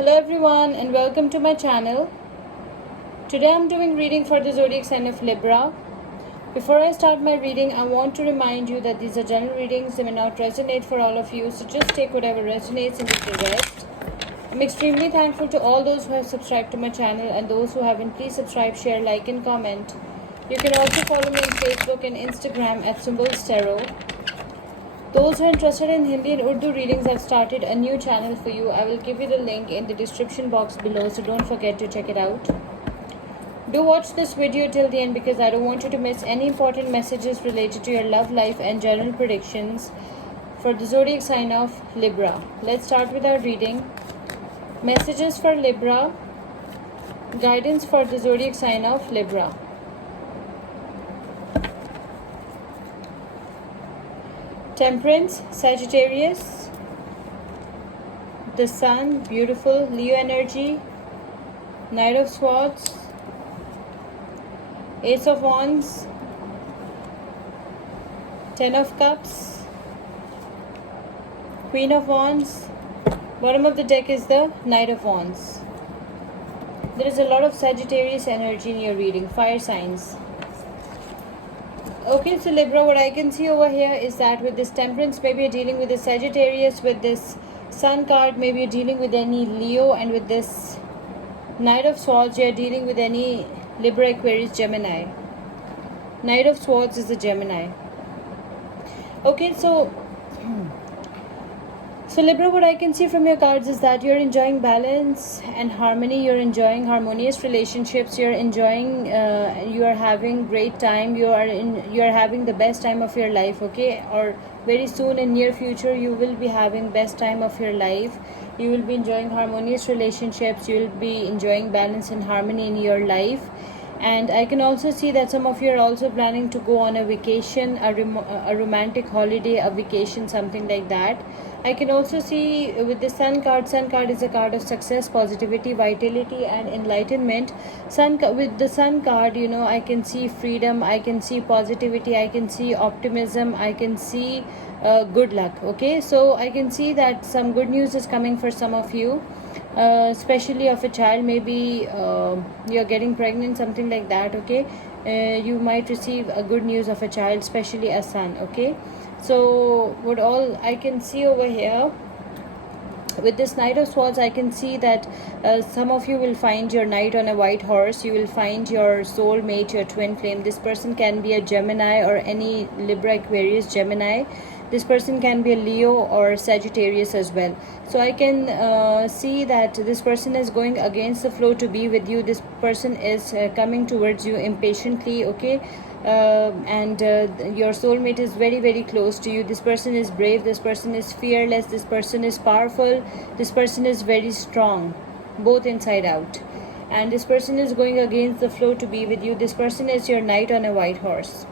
Hello everyone and welcome to my channel. Today I'm doing reading for the zodiac sign of Libra. Before I start my reading, I want to remind you that these are general readings. They may not resonate for all of you, so just take whatever resonates and leave the rest. I'm extremely thankful to all those who have subscribed to my channel, and those who haven't, please subscribe, share, like and comment. You can also follow me on Facebook and Instagram at Symbols Tarot. Those who are interested in Hindi and Urdu readings, I've started a new channel for you. I will give you the link in the description box below, so don't forget to check it out. Do watch this video till the end because I don't want you to miss any important messages related to your love life and general predictions for the zodiac sign of Libra. Let's start with our reading. Messages for Libra. Guidance for the zodiac sign of Libra. Temperance, Sagittarius, the Sun, beautiful, Leo energy, Knight of Swords, Ace of Wands, Ten of Cups, Queen of Wands. Bottom of the deck is the Knight of Wands. There is a lot of Sagittarius energy in your reading, fire signs. Okay, so Libra, what I can see over here is that with this Temperance, maybe you're dealing with the Sagittarius. With this Sun card, maybe you're dealing with any Leo. And with this Knight of Swords, you're dealing with any Libra, Aquarius, Gemini. Knight of Swords is a Gemini. Okay, so Libra, what I can see from your cards is that you're enjoying balance and harmony. You're enjoying harmonious relationships. You're enjoying, you are having great time. You are having the best time of your life. Okay, or very soon in near future, you will be having best time of your life. You will be enjoying harmonious relationships. You will be enjoying balance and harmony in your life. And I can also see that some of you are also planning to go on a vacation, a romantic holiday, a vacation, something like that. I can also see with the Sun card is a card of success, positivity, vitality and enlightenment. With the Sun card, you know, I can see freedom, I can see positivity, I can see optimism, I can see good luck. Okay, so I can see that some good news is coming for some of you. Especially of a child, maybe you're getting pregnant, something like that. Okay, you might receive a good news of a child, especially a son. Okay, so what all I can see over here with this Knight of Swords, I can see that some of you will find your knight on a white horse. You will find your soulmate, your twin flame. This person can be a Gemini or any Libra, Aquarius, Gemini. This person can be a Leo or Sagittarius as well. So I can see that this person is going against the flow to be with you. This person is coming towards you impatiently. Okay, and your soulmate is very, very close to you. This person is brave. This person is fearless. This person is powerful. This person is very strong, both inside out. And this person is going against the flow to be with you. This person is your knight on a white horse.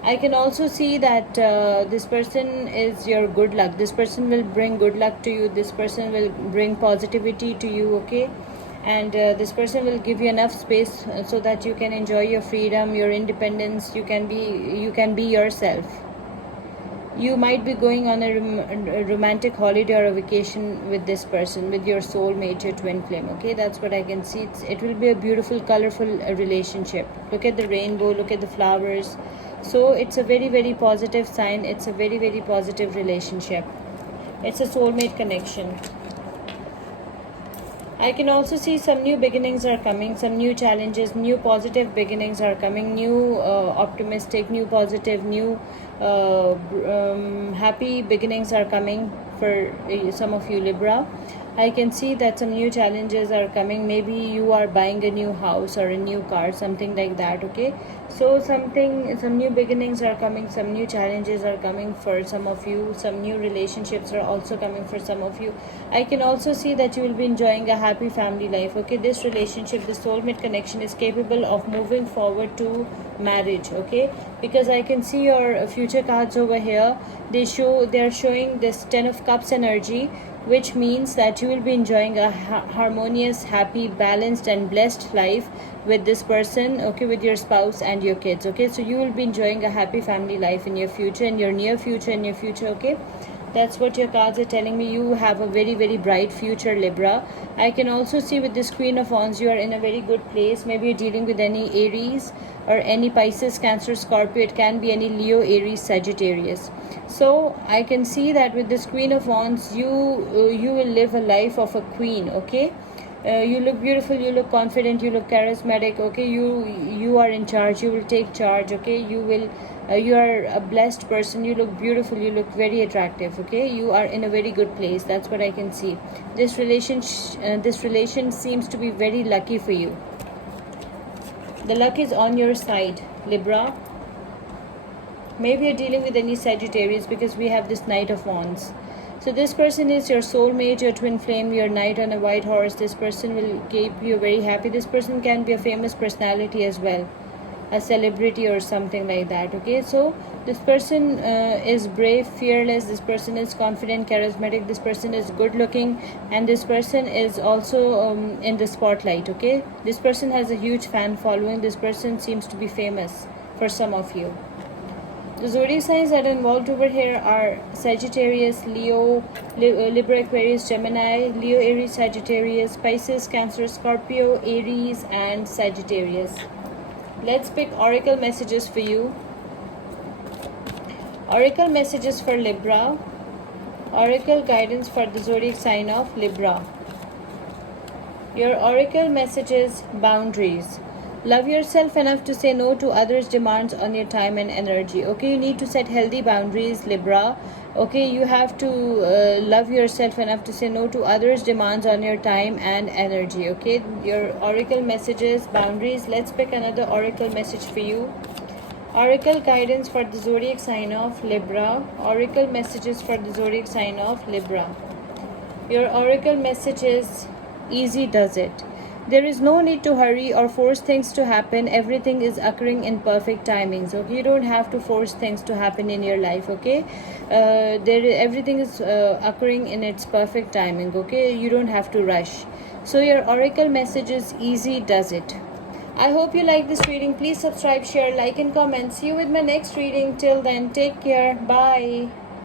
I can also see that this person is your good luck. This person will bring good luck to you. This person will bring positivity to you. Okay, and this person will give you enough space so that you can enjoy your freedom, your independence. You can be yourself. You might be going on a romantic holiday or a vacation with this person, with your soulmate, your twin flame. Okay, that's what I can see. It will be a beautiful, colorful relationship. Look at the rainbow, look at the flowers. So it's a very, very positive sign. It's a very, very positive relationship. It's a soulmate connection. I can also see some new beginnings are coming, some new challenges, new positive beginnings are coming, new optimistic, new positive, new happy beginnings are coming for some of you Libra. I can see that some new challenges are coming. Maybe you are buying a new house or a new car, something like that. Okay, so some new beginnings are coming, some new challenges are coming for some of you. Some new relationships are also coming for some of you. I can also see that you will be enjoying a happy family life. Okay, this relationship, this soulmate connection is capable of moving forward to marriage. Okay, because I can see your future cards over here. They are showing this Ten of Cups energy, which means that you will be enjoying a harmonious, happy, balanced and blessed life with this person. Okay, with your spouse and your kids. Okay, so you will be enjoying a happy family life in your future, in your near future. Okay, That's what your cards are telling me. You have a very, very bright future, Libra. I can also see with this Queen of Wands, you are in a very good place. Maybe you're dealing with any Aries or any Pisces, Cancer, Scorpio. It can be any Leo, Aries, Sagittarius. So I can see that with this Queen of Wands, you will live a life of a queen, okay? You look beautiful, you look confident, you look charismatic, okay? You are in charge, you will take charge, okay? You are a blessed person, you look beautiful, you look very attractive, okay? You are in a very good place. That's what I can see. This relation seems to be very lucky for you. The luck is on your side, Libra. Maybe you're dealing with any Sagittarius because we have this Knight of Wands. So this person is your soulmate, your twin flame, your knight on a white horse. This person will keep you very happy. This person can be a famous personality as well, a celebrity or something like that, okay? So this person is brave, fearless. This person is confident, charismatic. This person is good looking, and this person is also in the spotlight, okay? This person has a huge fan following. This person seems to be famous for some of you. The zodiac signs that are involved over here are Sagittarius, Leo, Libra, Aquarius, Gemini, Leo, Aries, Sagittarius, Pisces, Cancer, Scorpio, Aries, and Sagittarius. Let's pick oracle messages for you. Oracle messages for Libra. Oracle guidance for the zodiac sign of Libra. Your oracle messages: boundaries. Love yourself enough to say no to others' demands on your time and energy. Okay, you need to set healthy boundaries, Libra. Okay, you have to love yourself enough to say no to others' demands on your time and energy. Okay, your oracle messages: boundaries. Let's pick another oracle message for you. Oracle guidance for the zodiac sign of Libra. Oracle messages for the zodiac sign of Libra. Your oracle message is: easy does it. There is no need to hurry or force things to happen. Everything is occurring in perfect timings. Okay, you don't have to force things to happen in your life. Okay, everything is occurring in its perfect timing. Okay, you don't have to rush. So your oracle message is: easy does it. I hope you like this reading. Please subscribe, share, like, and comment. See you with my next reading. Till then, take care. Bye.